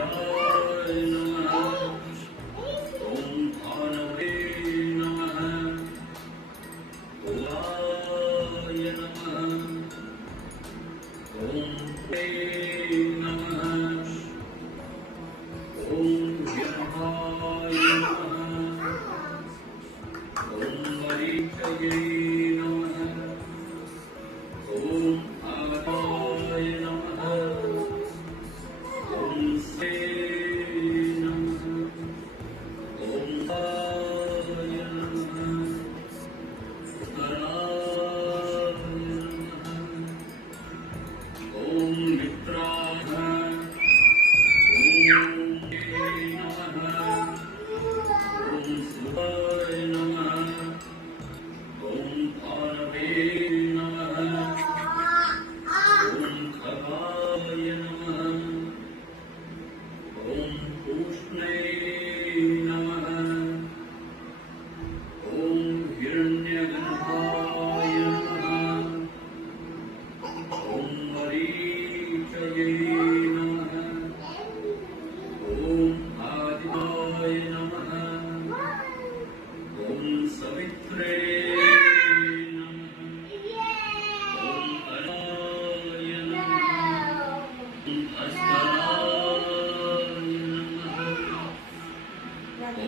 सूर्याय नमः। ॐ भानवे नमः। ओलाय नमः। ॐ ते नमः। ॐ व्याहाय नमः। ॐ मरीचये नमः। ॐ आदाय नमः। ॐ स्वे नमः। ॐ आय नमः। उत्तराय नमः। ॐ मित्राय नमः। ॐ सुताय नमः। ॐ भानवे